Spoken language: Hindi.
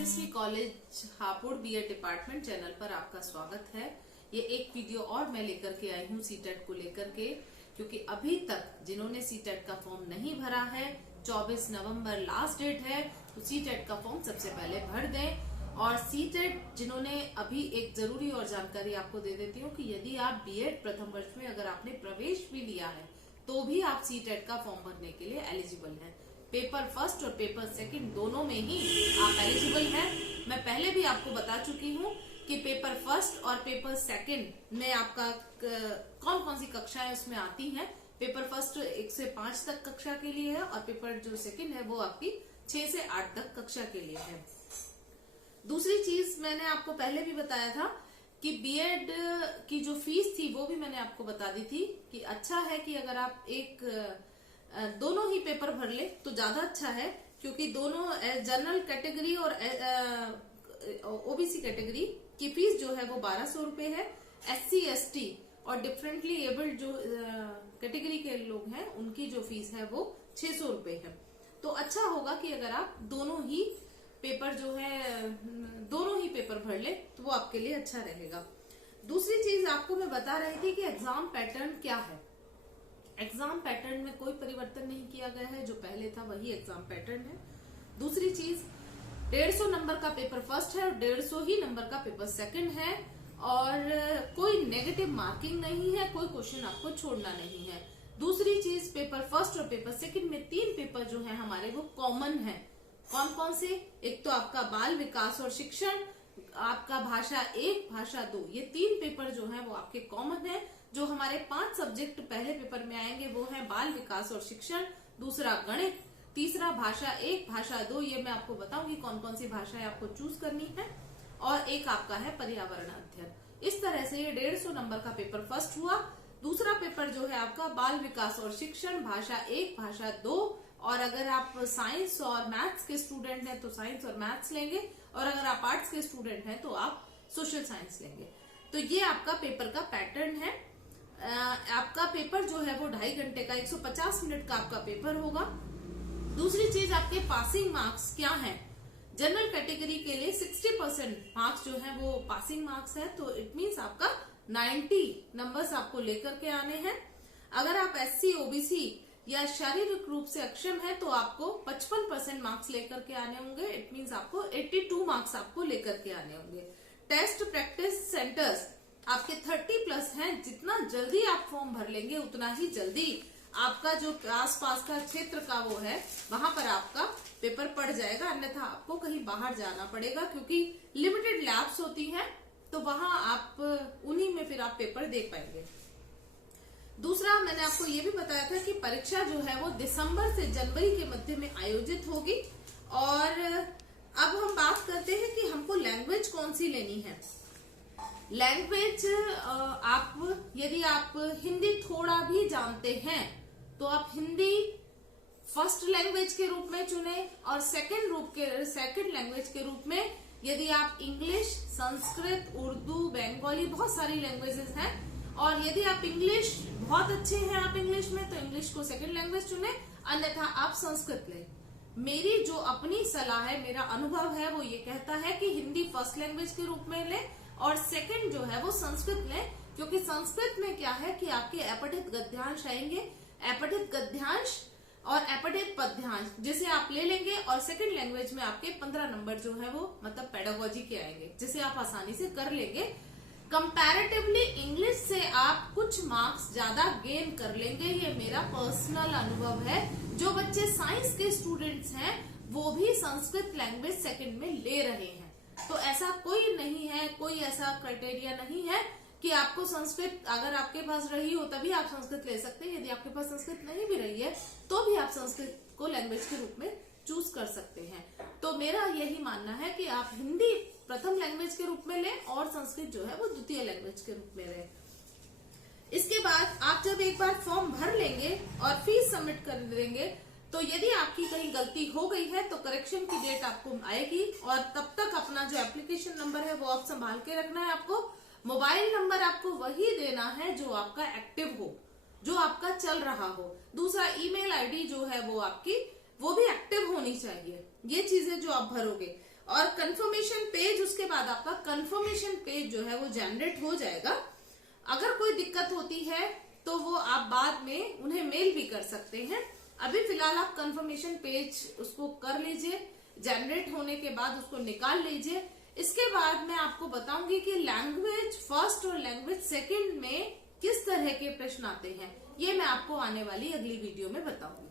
SSV college Hapur B Ed department channel पर आपका स्वागत है। ये एक वीडियो और मैं लेकर के आई हूँ सीटेट को लेकर के, क्योंकि अभी तक जिन्होंने सीटेट का फॉर्म नहीं भरा है 24 नवंबर लास्ट डेट है, तो सीटेट का फॉर्म सबसे पहले भर दें। और सीटेट जिन्होंने अभी एक जरूरी और जानकारी आपको दे देती हूँ कि यदि आप बीएड प्रथम वर्ष में अगर आपने प्रवेश भी लिया है तो भी आप सीटेट का फॉर्म भरने के लिए एलिजिबल हैं। पेपर फर्स्ट और पेपर सेकंड दोनों में ही आप एलिजिबल हैं। मैं पहले भी आपको बता चुकी हूँ कि पेपर फर्स्ट और पेपर सेकंड में आपका कौन कौन सी कक्षाएं उसमें आती हैं। पेपर फर्स्ट 1 से 5 तक कक्षा के लिए है और पेपर जो सेकंड है वो आपकी 6 से 8 तक कक्षा के लिए है। दूसरी चीज मैंने आपको पहले भी बताया था कि बीएड की जो फीस थी वो भी मैंने आपको बता दी थी कि अच्छा है कि अगर आप दोनों ही पेपर भर ले तो ज्यादा अच्छा है, क्योंकि दोनों जनरल कैटेगरी और ओबीसी कैटेगरी की फीस जो है वो 1200 रुपए है। एससी एसटी और डिफरेंटली एबल्ड जो कैटेगरी के लोग हैं उनकी जो फीस है वो 600 रुपए है। तो अच्छा होगा कि अगर आप दोनों ही पेपर भर ले तो वो आपके लिए अच्छा रहेगा। दूसरी चीज आपको मैं बता रही थी कि एग्जाम पैटर्न क्या है। एग्जाम पैटर्न में कोई परिवर्तन नहीं किया गया है, जो पहले था वही एग्जाम पैटर्न है। दूसरी चीज 150 नंबर का पेपर फर्स्ट है और 150 ही नंबर का पेपर सेकंड है, और कोई नेगेटिव मार्किंग नहीं है, कोई क्वेश्चन आपको छोड़ना नहीं है। दूसरी चीज पेपर फर्स्ट और पेपर सेकंड में 3 पेपर जो है हमारे वो कॉमन है। कौन कौन से? एक तो आपका बाल विकास और शिक्षण, आपका भाषा 1 भाषा 2, ये 3 पेपर जो है वो आपके कॉमन है। जो हमारे 5 सब्जेक्ट पहले पेपर में आएंगे वो है बाल विकास और शिक्षण, दूसरा गणित, तीसरा भाषा 1 भाषा 2, ये मैं आपको बताऊंगी कौन कौन सी भाषाएं आपको चूज करनी है, और एक आपका है पर्यावरण अध्ययन। इस तरह से ये 150 नंबर का पेपर फर्स्ट हुआ। दूसरा पेपर जो है आपका बाल विकास और शिक्षण, भाषा 1 भाषा 2, और अगर आप साइंस और मैथ्स के स्टूडेंट हैं तो साइंस और मैथ्स लेंगे, और अगर आप आर्ट्स के स्टूडेंट हैं तो आप सोशल साइंस लेंगे। तो ये आपका पेपर का पैटर्न है। आपका पेपर जो है वो 2.5 घंटे का 150 मिनट का आपका पेपर होगा। दूसरी चीज आपके पासिंग मार्क्स क्या हैं। जनरल कैटेगरी के लिए 60% मार्क्स जो है वो पासिंग मार्क्स है, तो इट मीन्स आपका 90 नंबर्स आपको लेकर के आने हैं। अगर आप एससी ओबीसी या शारीरिक रूप से अक्षम है तो आपको 55% मार्क्स लेकर के आने होंगे। इट मीन्स आपको 82 मार्क्स आपको लेकर के आने होंगे। टेस्ट प्रैक्टिस सेंटर्स आपके 30+ हैं। जितना जल्दी आप फॉर्म भर लेंगे उतना ही जल्दी आपका जो आसपास का क्षेत्र का वो है वहां पर आपका पेपर पड़ जाएगा, अन्यथा आपको कहीं बाहर जाना पड़ेगा, क्योंकि लिमिटेड लैब्स होती हैं तो वहां आप उन्हीं में फिर आप पेपर दे पाएंगे। दूसरा मैंने आपको ये भी बताया था कि परीक्षा जो है वो दिसंबर से जनवरी के मध्य में आयोजित होगी। और अब हम बात करते हैं कि हमको लैंग्वेज कौन सी लेनी है। लैंग्वेज यदि आप हिंदी थोड़ा भी जानते हैं तो आप हिंदी फर्स्ट लैंग्वेज के रूप में चुने, और सेकंड लैंग्वेज के रूप में यदि आप इंग्लिश, संस्कृत, उर्दू, बंगाली, बहुत सारी लैंग्वेजेस हैं, और यदि आप इंग्लिश बहुत अच्छे हैं आप इंग्लिश में तो इंग्लिश को सेकंड लैंग्वेज चुने, अन्यथा आप संस्कृत लें। मेरी जो अपनी सलाह है, मेरा अनुभव है, वो ये कहता है कि हिंदी फर्स्ट लैंग्वेज के रूप में लें और सेकंड जो है वो संस्कृत लें, क्योंकि संस्कृत में क्या है कि आपके अपठित गद्यांश आएंगे, अपठित गद्यांश और अपठित पद्यांश जिसे आप ले लेंगे, और सेकंड लैंग्वेज में आपके 15 नंबर जो है वो मतलब पेडागोजी के आएंगे, जिसे आप आसानी से कर लेंगे। कंपैरेटिवली इंग्लिश से आप कुछ मार्क्स ज्यादा गेन कर लेंगे, ये मेरा पर्सनल अनुभव है। जो बच्चे साइंस के स्टूडेंट्स हैं वो भी संस्कृत लैंग्वेज सेकंड में ले रहे हैं, तो ऐसा कोई नहीं है, कोई ऐसा क्राइटेरिया नहीं है कि आपको संस्कृत अगर आपके पास रही हो तभी आप संस्कृत ले सकते हैं। यदि आपके पास संस्कृत नहीं भी रही है तो भी आप संस्कृत को लैंग्वेज के रूप में चूज कर सकते हैं। तो मेरा यही मानना है कि आप हिंदी प्रथम लैंग्वेज के रूप में लें और संस्कृत जो है वो द्वितीय लैंग्वेज के रूप में लें। इसके बाद आप जब एक बार फॉर्म भर लेंगे और फीस सबमिट कर देंगे तो यदि आपकी कहीं गलती हो गई है तो करेक्शन की डेट आपको आएगी, और तब तक अपना जो एप्लीकेशन नंबर है वो आप संभाल के रखना है। आपको मोबाइल नंबर आपको वही देना है जो आपका एक्टिव हो, जो आपका चल रहा हो। दूसरा ईमेल आईडी जो है वो आपकी वो भी एक्टिव होनी चाहिए। ये चीजें जो आप भरोगे, और कंफर्मेशन पेज, उसके बाद आपका कंफर्मेशन पेज जो है वो जनरेट हो जाएगा। अगर कोई दिक्कत होती है तो वो आप बाद में उन्हें मेल भी कर सकते हैं। अभी फिलहाल आप कंफर्मेशन पेज उसको कर लीजिए, जनरेट होने के बाद उसको निकाल लीजिए। इसके बाद मैं आपको बताऊंगी कि लैंग्वेज फर्स्ट और लैंग्वेज सेकंड में किस तरह के प्रश्न आते हैं, ये मैं आपको आने वाली अगली वीडियो में बताऊंगी।